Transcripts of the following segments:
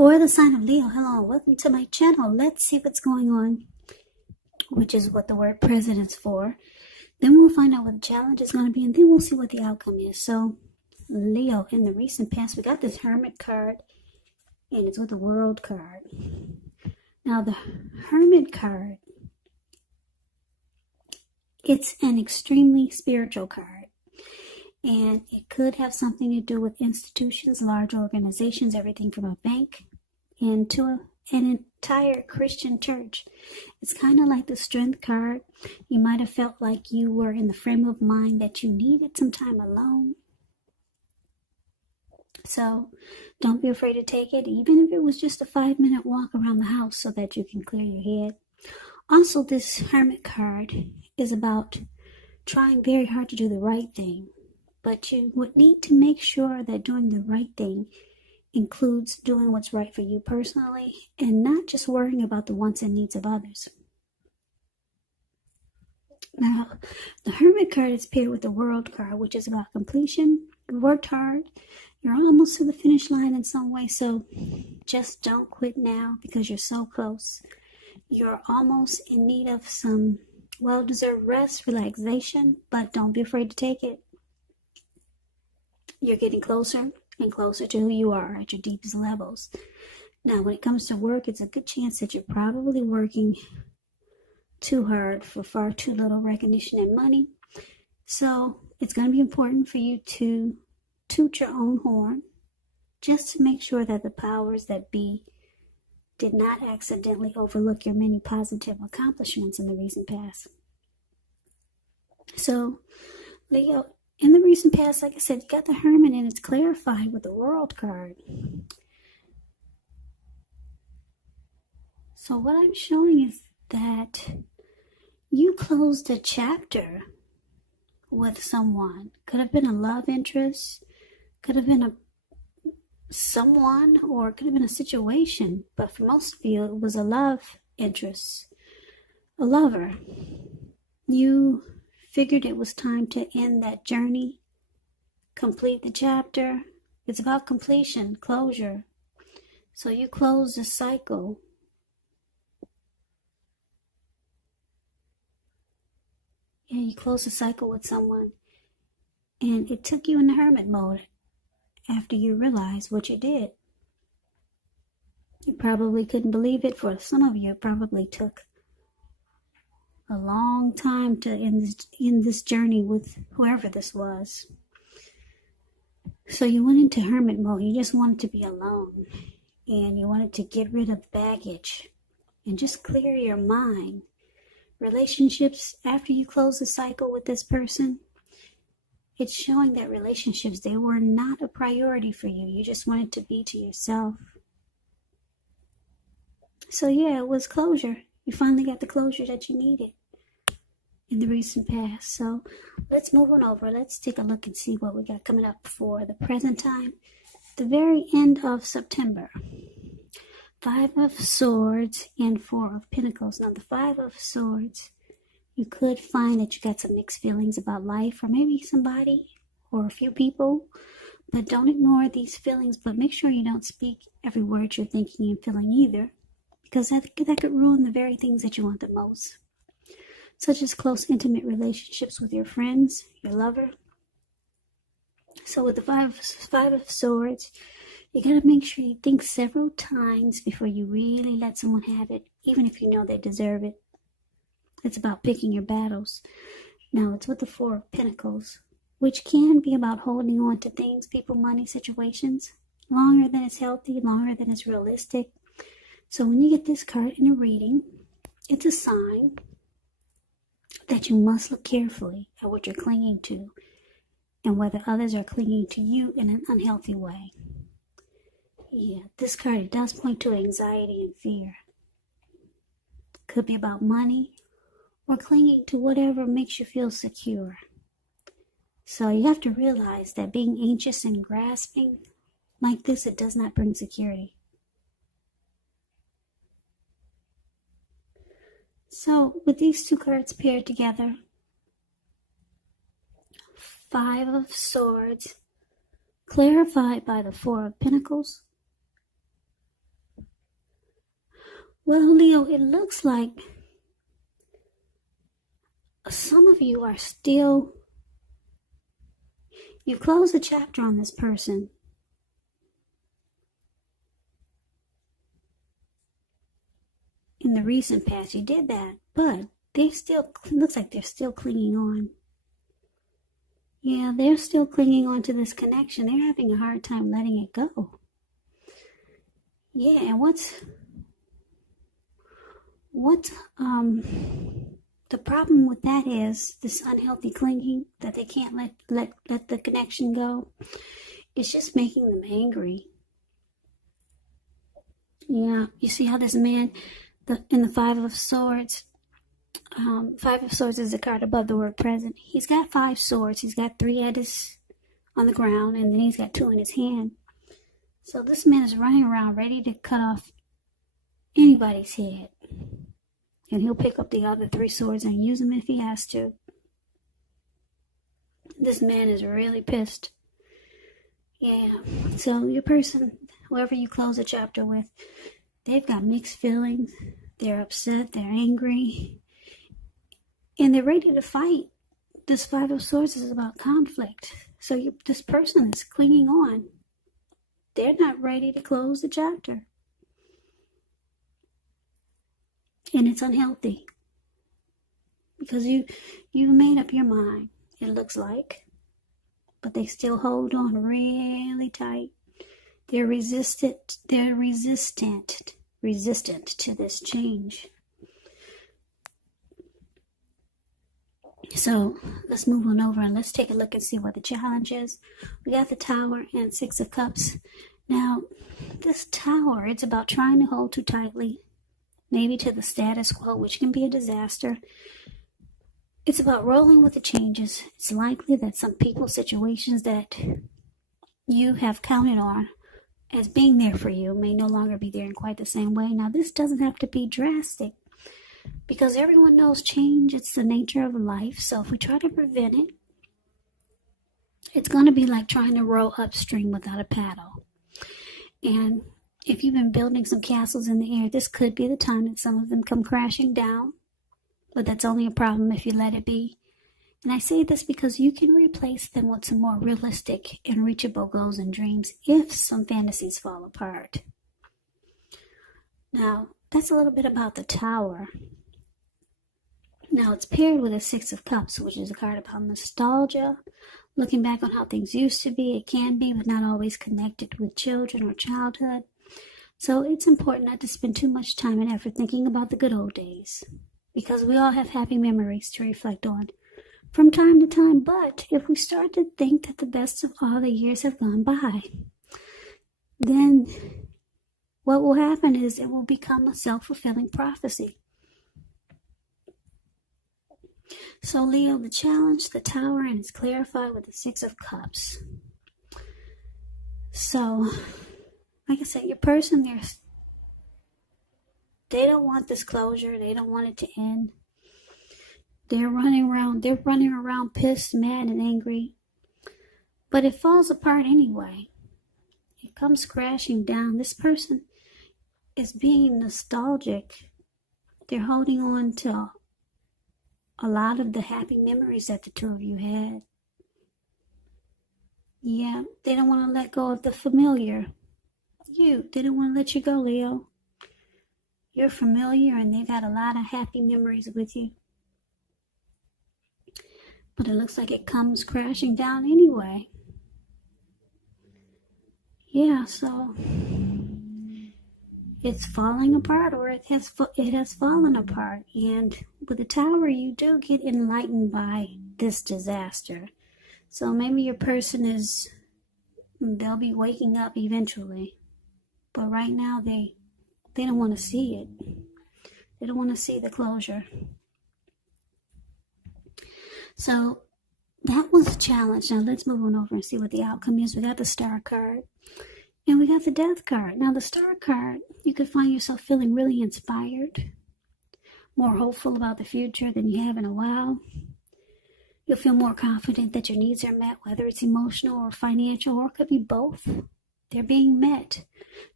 For the sign of Leo, hello, welcome to my channel. Let's see what's going on, which is what the word president's for. Then we'll find out what the challenge is going to be, and then we'll see what the outcome is. So, Leo, in the recent past, we got this Hermit card, and it's with the World card. Now, the Hermit card, it's an extremely spiritual card. And it could have something to do with institutions, large organizations, everything from a bank into an entire Christian church. It's kind of like the Strength card. You might have felt like you were in the frame of mind that you needed some time alone. So don't be afraid to take it, even if it was just a 5-minute walk around the house so that you can clear your head. Also, this Hermit card is about trying very hard to do the right thing. But you would need to make sure that doing the right thing includes doing what's right for you personally and not just worrying about the wants and needs of others. Now, the Hermit card is paired with the World card, which is about completion. You worked hard. You're almost to the finish line in some way, so just don't quit now because you're so close. You're almost in need of some well-deserved rest, relaxation, but don't be afraid to take it. You're getting closer and closer to who you are at your deepest levels. Now, when it comes to work, it's a good chance that you're probably working too hard for far too little recognition and money. So it's going to be important for you to toot your own horn just to make sure that the powers that be did not accidentally overlook your many positive accomplishments in the recent past. So, Leo, in the recent past, like I said, you got the Hermit, and it's clarified with the World card. So what I'm showing is that you closed a chapter with someone. Could have been a love interest, could have been someone, or it could have been a situation. But for most of you, it was a love interest, a lover. You figured it was time to end that journey, complete the chapter. It's about completion, closure. So you closed the cycle. Yeah, you closed the cycle with someone, and it took you in the hermit mode after you realized what you did. You probably couldn't believe it. For some of you, it probably took a long time to end this journey with whoever this was. So you went into hermit mode. You just wanted to be alone, and you wanted to get rid of baggage and just clear your mind. Relationships, after you close the cycle with this person, it's showing that relationships, they were not a priority for you. You just wanted to be to yourself. So yeah, it was closure. You finally got the closure that you needed in the recent past. So let's move on over. Let's take a look and see what we got coming up for the present time. The very end of September. 5 of Swords and 4 of Pentacles. Now the 5 of Swords, you could find that you got some mixed feelings about life, or maybe somebody or a few people. But don't ignore these feelings, but make sure you don't speak every word you're thinking and feeling either, because that could ruin the very things that you want the most, such as close, intimate relationships with your friends, your lover. So with the 5 of Swords, you got to make sure you think several times before you really let someone have it, even if you know they deserve it. It's about picking your battles. Now, it's with the 4 of Pentacles, which can be about holding on to things, people, money, situations, longer than it's healthy, longer than it's realistic. So when you get this card in a reading, it's a sign that you must look carefully at what you're clinging to and whether others are clinging to you in an unhealthy way. Yeah, this card, it does point to anxiety and fear. Could be about money or clinging to whatever makes you feel secure. So you have to realize that being anxious and grasping like this, it does not bring security. So with these two cards paired together, 5 of Swords, clarified by the 4 of Pentacles, Well, Leo, it looks like some of you are still, you closed the chapter on this person. In the recent past, you did that, but they still, looks like they're still clinging on. Yeah, they're still clinging on to this connection. They're having a hard time letting it go. Yeah, and what's the problem with that is this unhealthy clinging that they can't let the connection go. It's just making them angry. Yeah, you see how this man, in the Five of Swords, Five of Swords is the card above the word present. He's got 5 swords. He's got 3 on the ground, and then he's got 2 in his hand. So this man is running around ready to cut off anybody's head. And he'll pick up the other 3 swords and use them if he has to. This man is really pissed. Yeah. So your person, whoever you close a chapter with, they've got mixed feelings. They're upset. They're angry. And they're ready to fight. This 5 of Swords is about conflict. So this person is clinging on. They're not ready to close the chapter. And it's unhealthy. Because you made up your mind, it looks like. But they still hold on really tight. They're resistant to this change. So let's move on over and let's take a look and see what the challenge is. We got the Tower and 6 of Cups. Now, this Tower, it's about trying to hold too tightly, maybe to the status quo, which can be a disaster. It's about rolling with the changes. It's likely that some people, situations that you have counted on as being there for you may no longer be there in quite the same way. Now, this doesn't have to be drastic because everyone knows change. It's the nature of life. So if we try to prevent it, it's going to be like trying to row upstream without a paddle. And if you've been building some castles in the air, this could be the time that some of them come crashing down. But that's only a problem if you let it be. And I say this because you can replace them with some more realistic and reachable goals and dreams if some fantasies fall apart. Now, that's a little bit about the Tower. Now, it's paired with a 6 of Cups, which is a card about nostalgia, looking back on how things used to be. It can be, but not always connected with children or childhood. So it's important not to spend too much time and effort thinking about the good old days, because we all have happy memories to reflect on from time to time. But if we start to think that the best of all the years have gone by, then what will happen is it will become a self-fulfilling prophecy. So Leo, the challenge, the Tower, and it's clarified with the 6 of Cups. So, like I said, your person, they don't want this closure. They don't want it to end. They're running around pissed, mad, and angry. But it falls apart anyway. It comes crashing down. This person is being nostalgic. They're holding on to a lot of the happy memories that the 2 of you had. Yeah, they don't want to let go of the familiar. They don't want to let you go, Leo. You're familiar and they've had a lot of happy memories with you. But it looks like it comes crashing down anyway. Yeah, so it's falling apart, or it has fallen apart. And with the Tower, you do get enlightened by this disaster. So maybe your person they'll be waking up eventually. But right now, they don't want to see it. They don't want to see the closure. So that was a challenge. Now let's move on over and see what the outcome is. We got the Star card. And we got the Death card. Now the Star card, you could find yourself feeling really inspired, more hopeful about the future than you have in a while. You'll feel more confident that your needs are met, whether it's emotional or financial, or it could be both. They're being met.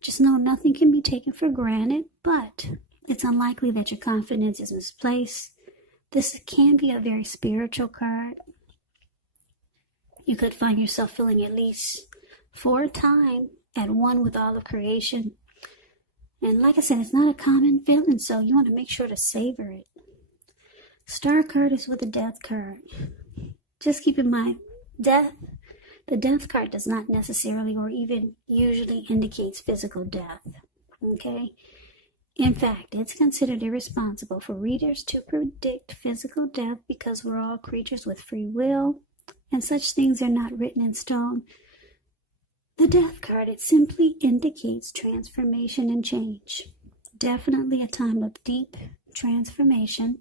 Just know nothing can be taken for granted, but It's unlikely that your confidence is misplaced. This can be a very spiritual card. You could find yourself feeling, at least for a time, at one with all of creation. And like I said, it's not a common feeling, so you want to make sure to savor it. Star card is with a death card. Just keep in mind, the death card does not necessarily or even usually indicates physical death. Okay? In fact, it's considered irresponsible for readers to predict physical death because we're all creatures with free will, and such things are not written in stone. The death card, it simply indicates transformation and change. Definitely a time of deep transformation.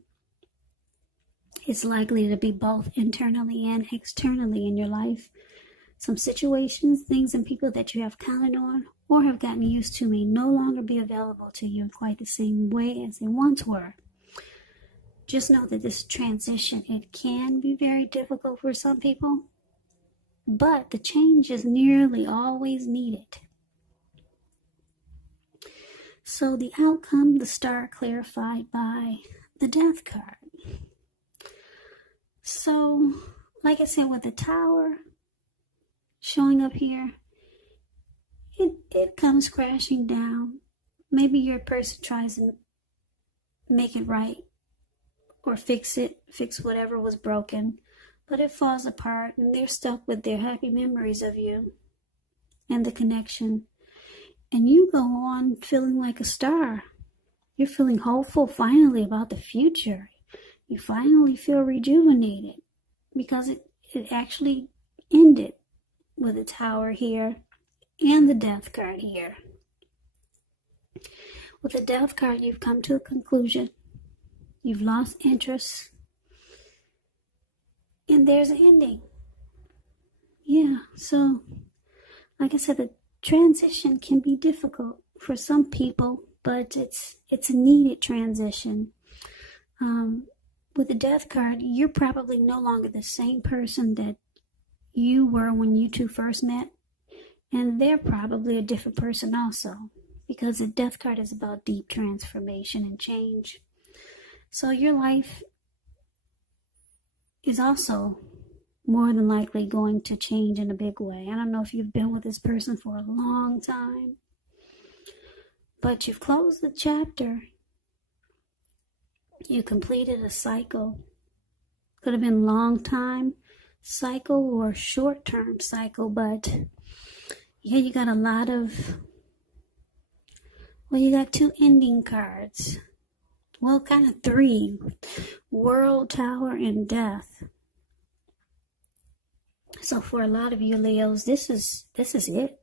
It's likely to be both internally and externally in your life. Some situations, things, and people that you have counted on or have gotten used to may no longer be available to you in quite the same way as they once were. Just know that this transition, it can be very difficult for some people, but the change is nearly always needed. So the outcome, the star clarified by the death card. So, like I said, with the Tower showing up here, it comes crashing down. Maybe your person tries to make it right or fix whatever was broken, but it falls apart and they're stuck with their happy memories of you and the connection. And you go on feeling like a star. You're feeling hopeful finally about the future. You finally feel rejuvenated because it actually ended with the Tower here and the Death card here. With the Death card, you've come to a conclusion. You've lost interest. And there's an ending. Yeah, so like I said, the transition can be difficult for some people, but it's a needed transition. With the Death card, you're probably no longer the same person that you were when you two first met, and they're probably a different person also, because the Death card is about deep transformation and change. So your life is also more than likely going to change in a big way. I don't know if you've been with this person for a long time, but you've closed the chapter. You completed a cycle. Could have been long time cycle or short term cycle, but yeah, you got a lot of, well, you got two ending cards. Well, kind of three. World, Tower, and Death. So for a lot of you Leos, this is it.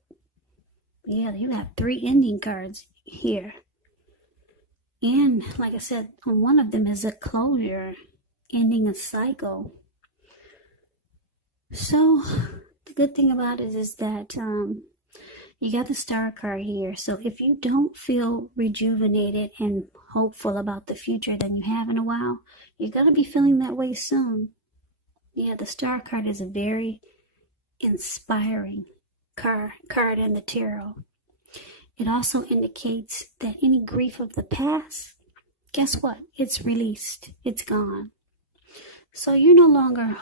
Yeah, you got three ending cards here. And like I said, one of them is a closure, ending a cycle. So the good thing about it is that you got the Star card here. So if you don't feel rejuvenated and hopeful about the future than you have in a while, you're going to be feeling that way soon. Yeah, the Star card is a very inspiring card in the tarot. It also indicates that any grief of the past, guess what? It's released. It's gone. So you're no longer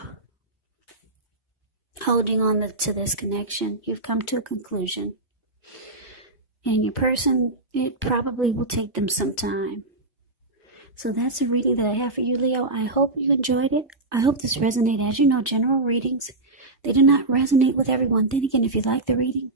holding on to this connection. You've come to a conclusion. And your person, it probably will take them some time. So that's a reading that I have for you, Leo. I hope you enjoyed it. I hope this resonated. As you know, general readings, they do not resonate with everyone. Then again, if you like the reading,